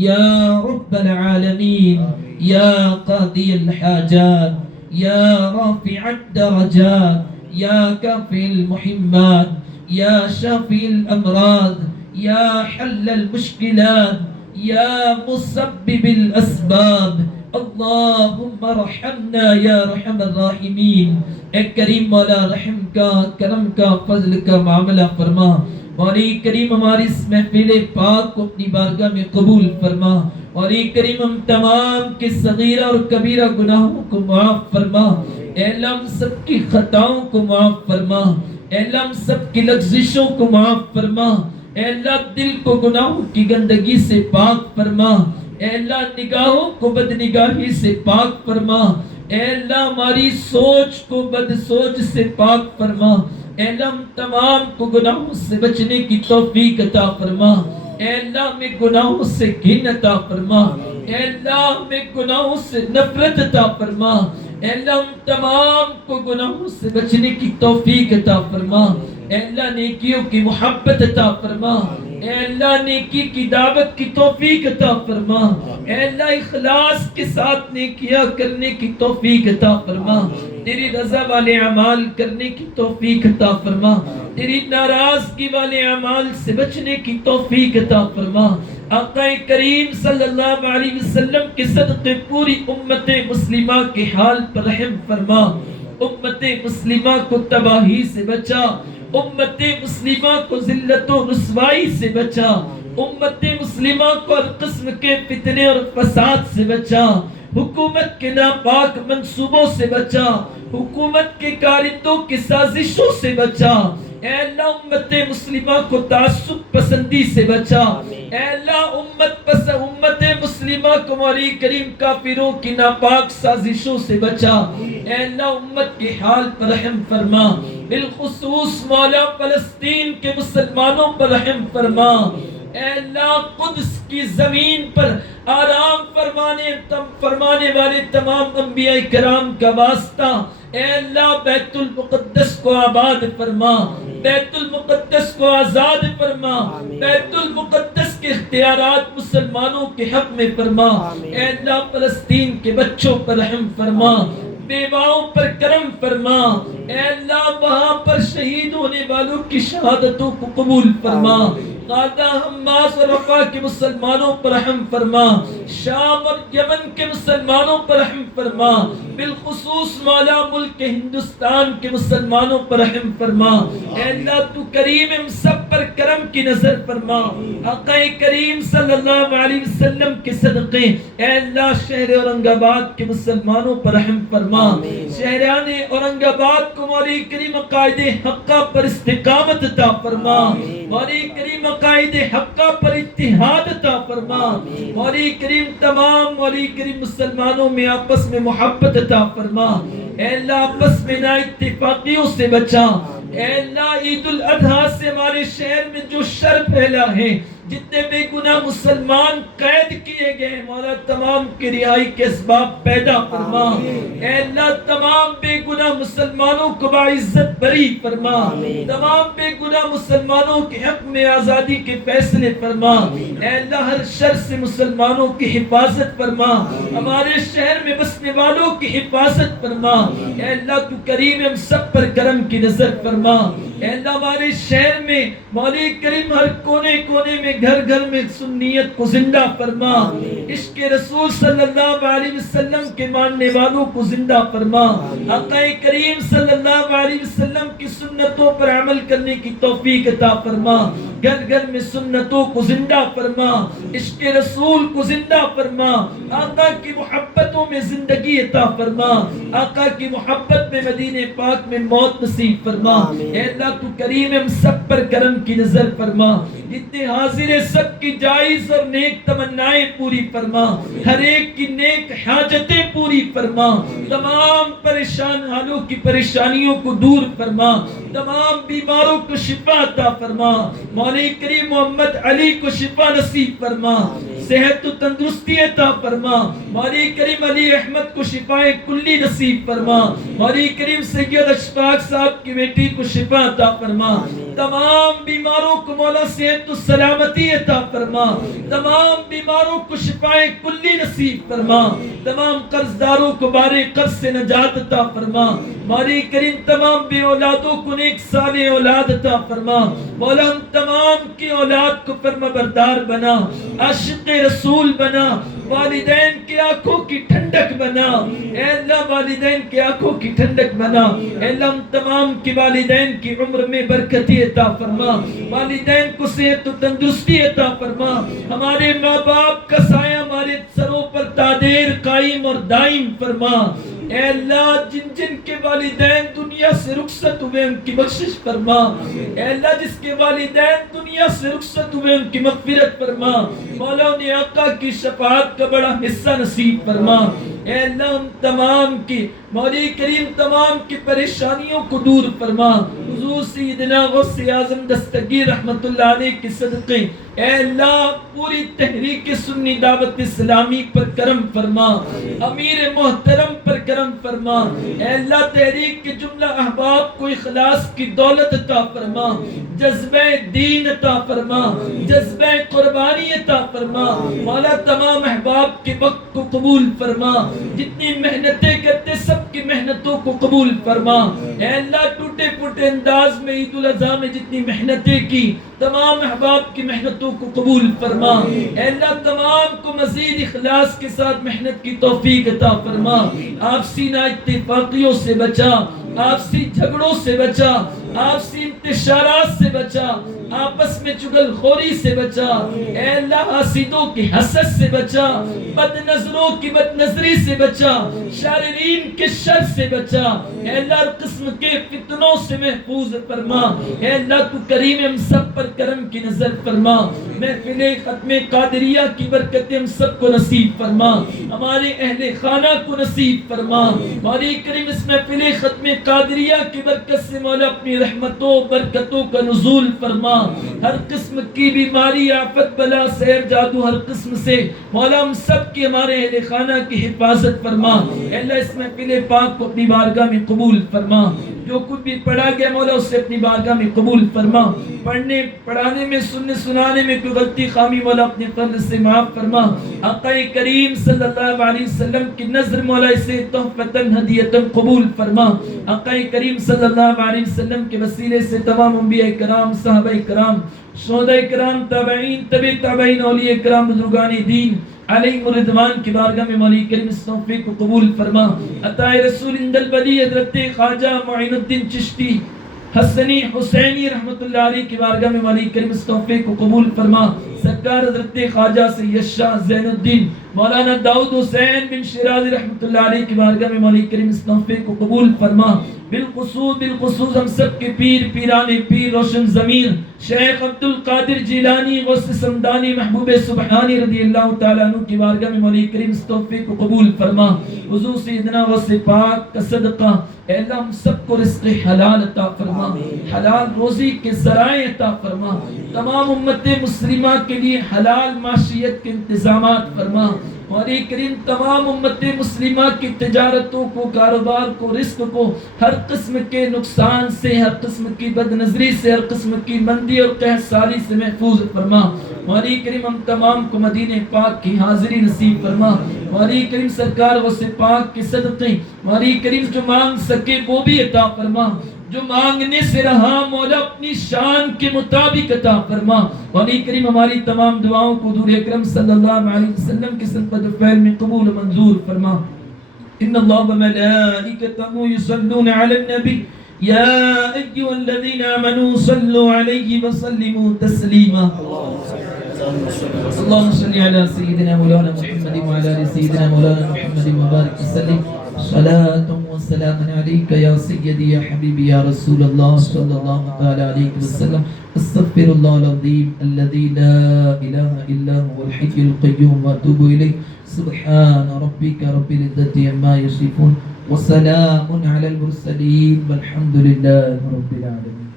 یا رب العالمین، یا قاضی الحاجات، یا رافع الدرجات، یا کافی المحمات، یا شافی الامراض، یا حل المشکلات، یا مسبب الاسباب، اللہم ارحمنا یا ارحم الراحمین۔ اے کریم مولا، رحم کا، کرم کا، فضل کا معاملہ فرما۔ مولا کریم ہماری اس محفل پاک کو اپنی بارگاہ میں قبول فرما۔ مولا کریم ہم تمام کے صغیرہ اور کبیرہ گناہوں کو معاف فرما۔ اے اللہ ہم سب کی خطاؤں کو معاف فرما۔ اے اللہ ہم سب کی لغزشوں کو معاف فرما۔ اے اللہ دل کو گناہوں کی گندگی سے پاک فرما۔ اے اللہ نگاہوں کو بد نگاہی سے پاک فرما۔ اے اللہ ہماری سوچ کو بد سوچ سے پاک فرما۔ اے اللہ ہم تمام کو گناہوں سے بچنے کی توفیق عطا فرما۔ اے اللہ ہمیں گناہوں سے گھن عطا فرما۔ اے اللہ ہمیں گناہوں سے نفرت عطا فرما۔ اے اللہ ہم تمام کو گناہوں سے بچنے کی توفیق عطا فرما۔ اے اللہ نیکیوں کی محبت عطا فرما۔ اے اللہ نیکی کی دعوت کی توفیق عطا فرما۔ اے اللہ اخلاص کے ساتھ نیکیاں کرنے کی توفیق عطا فرما۔ تیری رضا والے اعمال کرنے کی توفیق عطا فرما۔ تیری ناراضگی والے اعمال سے بچنے کی توفیق عطا فرما۔ آقا کریم صلی اللہ علیہ وسلم کے صدقے پوری امت مسلمہ کے حال پر رحم فرما۔ امت مسلمہ کو تباہی سے بچا۔ امت مسلمہ کو ذلت و رسوائی سے بچا۔ امت مسلمہ کو ہر قسم کے فتنے اور فساد سے بچا۔ حکومت کے ناپاک منصوبوں سے بچا۔ حکومت کے کارندوں کی سازشوں سے بچا۔ اے اللہ امت مسلمہ کو تعصب پسندی سے بچا۔ اے اللہ امت مسلمہ کو مولا کریم کافروں کی ناپاک سازشوں سے بچا۔ اے اللہ امت کے حال پر رحم فرما۔ بالخصوص مولا فلسطین کے مسلمانوں پر رحم فرما۔ اے اللہ قدس کی زمین پر آرام فرمانے والے تمام انبیاء کرام کا واسطہ اے اللہ بیت المقدس کو آباد فرما۔ بیت المقدس کو آزاد فرما۔ بیت المقدس کے اختیارات مسلمانوں کے حق میں فرما۔ اے اللہ فلسطین کے بچوں پر رحم فرما۔ بیواؤں پر کرم فرما۔ اے اللہ وہاں پر شہید ہونے والوں کی شہادتوں کو قبول فرما۔ غزہ، حماس اور رفح کے مسلمانوں پر رحم فرما۔ شام اور یمن کے مسلمانوں پر رحم فرما۔ بالخصوص مولا ملک ہندوستان کے مسلمانوں پر رحم فرما۔ اے اللہ تو کریم ہم سب پر کرم کی نظر فرما۔ آقا کریم صلی اللہ علیہ وسلم کے صدقے اے اللہ شہر اورنگ آباد کے مسلمانوں پر رحم فرما۔ شہران اورنگ آباد کو مولا کریم عقائد حقہ پر استقامت عطا فرما۔ مولا کریم عقائد حقہ پر اتحاد عطا فرما۔ مولا کریم تمام مولا کریم مسلمانوں میں آپس میں محبت عطا فرما۔ اے اللہ آپس میں نا اتفاقیوں سے بچا۔ اے اللہ عید الاضحیٰ سے ہمارے شہر میں جو شر پھیلا ہے، جتنے بے گناہ مسلمان قید کیے گئے مولا تمام کی رہائی کے اسباب پیدا فرما۔ اے اللہ تمام بے گناہ مسلمانوں کو باعزت بری فرما۔ تمام بے گناہ مسلمانوں کے حق میں آزادی کے فیصلے فرما۔ اے اللہ ہر شر سے مسلمانوں کی حفاظت فرما۔ ہمارے شہر میں بسنے والوں کی حفاظت فرما۔ اے اللہ تو کریم ہم سب پر کرم کی نظر فرما۔ اے اللہ ہمارے شہر میں مولا کریم ہر کونے کونے میں گھر گھر میں سنیت کو زندہ فرما۔ عشق رسول صلی اللہ علیہ وسلم کے ماننے والوں کو زندہ فرما۔ آقا کریم صلی اللہ علیہ وسلم کی سنتوں پر عمل کرنے کی توفیق عطا فرما۔ گھر گھر میں سنتوں کو زندہ فرما۔ عشق رسول کو زندہ فرما۔ آقا کی محبتوں میں زندگی عطا فرما۔ آقا کی محبت میں مدینہ پاک میں موت نصیب فرما۔ اے اللہ تو کریم ہم سب پر کرم کی نظر فرما۔ جتنے حاضر ہیں سب کی جائز اور نیک تمنائیں پوری فرما۔ ہر ایک کی نیک حاجتیں پوری فرما۔ تمام پریشان حالوں کی پریشانیوں کو دور فرما۔ تمام بیماروں کو شفا عطا فرما۔ مولا کریم محمد علی کو شفا نصیب فرما۔ صحت و تندرستی عطا فرما۔ مولا کریم علی احمد کو شفائے کلی نصیب فرما۔ مولا کریم سید اشفاق صاحب کی بیٹی کو شفا عطا فرما۔ تمام بیماروں کو مولا صحت عافیت و سلامتی عطا فرما، تمام بیماروں کو شفائے کلی نصیب فرما، تمام قرضداروں کو بارے قرض سے نجات عطا فرما، مالک کریم تمام بے اولادوں کو نیک صالح اولاد عطا فرما، مولا ہم تمام کی اولاد کو فرما بردار بنا، عاشق رسول بنا، والدین کی آنکھوں کی ٹھنڈک بنا، اے اللہ والدین کی آنکھوں کی ٹھنڈک بنا، اے اللہ ہم تمام کی والدین کی عمر میں برکتی عطا فرما، والدین کو صحت و تندرستی عطا فرما، ہمارے ماں باپ کا سایہ ہمارے سروں پر تادیر قائم اور دائم فرما، اے اللہ جن جن کے والدین دنیا سے رخصت ہوئے ان کی بخشش فرما، اے اللہ جس کے والدین دنیا سے رخصت ہوئے ان کی مغفرت فرما، مولا انہیں آقا کی شفاعت کا بڑا حصہ نصیب فرما، اے اللہ ہم تمام کی مولا کریم تمام کی پریشانیوں کو دور فرما، حضور سیدنا غوث اعظم دستگیر رحمت اللہ علیہ کے صدقے اے اللہ پوری تحریک سنی دعوت اسلامی پر کرم فرما، امیر محترم پر کرم فرما، اے اللہ تحریک کے جملہ احباب کو اخلاص کی دولت عطا فرما، جذبہ دین عطا فرما، جذبہ قربانی عطا فرما، مولا تمام احباب کے وقت کو قبول فرما، جتنی محنتیں کرتے سب کی محنتوں کو قبول فرما، اے اللہ ٹوٹے پھوٹے انداز میں عید الاضحیٰ میں جتنی محنتیں کی تمام احباب کی محنتوں کو قبول فرما، اے اللہ تمام کو مزید اخلاص کے ساتھ محنت کی توفیق عطا فرما، آپسی نا اتفاقیوں سے بچا، آپسی جھگڑوں سے بچا، آپسی انتشارات سے بچا، آپس میں چگل خوری سے بچا، اے اللہ حاسدوں کی حسد سے بچا، بد نظروں کی بد نظری سے بچا، شاررین کے شر سے بچا، اے اللہ ہر قسم کے فتنوں سے محفوظ فرما، اے اللہ تو کریم ہم سب پر کرم کی نظر فرما، محفل ختم قادریہ کی برکت ہم سب کو نصیب فرما، ہمارے اہل خانہ کو نصیب فرما، مولا کریم اس محفل ختم قادریہ کی برکت سے مولا اپنی رحمتوں برکتوں کا نزول فرما، ہر قسم کی بیماری آفت بلا سحر جادو ہر قسم سے مولا ہم سب کی ہمارے اہل خانہ کی حفاظت فرما، اے اللہ اس محفل پاک کو اپنی بارگاہ میں قبول فرما، جو کچھ بھی پڑھا گیا مولا اسے اپنی بارگاہ میں قبول فرما، پڑھنے پڑھانے میں سننے سنانے میں کوئی غلطی خامی مولا اپنے فضل سے معاف فرما، آقا کریم صلی اللہ علیہ وسلم کی نظر مولا اسے تحفتاً ہدیتاً قبول فرما، آقا کریم صلی اللہ علیہ وسلم کے وسیلے سے تمام انبیاء کرام صحابہ کرام شہداء کرام تابعین تبع تابعین اولیاء کرام بزرگان دین علیہ الرضوان کی بارگاہ میں مولا کریم اس توفیق کو قبول فرما، عطا رسول اند البلی حضرت خواجہ معین الدین چشتی حسنی حسینی رحمت اللہ علیہ کی بارگاہ میں مولا کریم اس توفیق کو قبول فرما، سرکار حضرت خواجہ سید شاہ زین الدین مولانا داؤد حسین بن شیرازی رحمت اللہ علیہ کی بارگاہ میں مولا کریم اس توفیق کو قبول فرما، بالخصوص ہم سب کے پیر پیران پیر روشن ضمیر شیخ عبد القادر جیلانی غوث سمدانی محبوب سبحانی رضی اللہ تعالیٰ عنہ کی بارگاہ میں مولا کریم اس توفیق کو قبول فرما، حضور سیدنا غوث پاک کا صدقہ اے اللہ ہم سب کو رزق حلال عطا فرما، حلال روزی کے ذرائع عطا فرما، تمام امت مسلمہ کے لیے حلال معیشت کے انتظامات فرما، مولا کریم تمام امت مسلمہ کی تجارتوں کو کاروبار کو رزق کو ہر قسم کے نقصان سے ہر قسم کی بد نظری سے ہر قسم کی مندی اور قحط سالی سے محفوظ فرما، مولا کریم ہم تمام کو مدینہ پاک کی حاضری نصیب فرما، مولا کریم سرکار غوث پاک کے صدقے مولا کریم جو مانگ سکے وہ بھی عطا فرما، جو مانگنے سے رہا مولا اپنی شان کے مطابق عطا فرما، مولا کریم ہماری تمام دعاؤں کو حضور اکرم صلی اللہ علیہ وسلم کے صدقۃ الفعل میں قبول و منظور فرما، ان اللہ وملائکتہ یصلون علی النبی یا ایھا الذین آمنوا صلوا علیہ وسلموا تسلیما، اللهم صل على سيدنا مولانا محمد وعلى ال سيدنا مولانا محمد وبارك وسلم صلاة وسلام عليك يا سيدي يا حبيبي يا رسول الله صلى الله تعالى عليه وسلم، استغفر الله العظيم الذي لا إله إلا هو الحي القيوم وأتوب إليه، سبحان ربك رب العزة عما يصفون وسلام على المرسلين والحمد لله رب العالمين.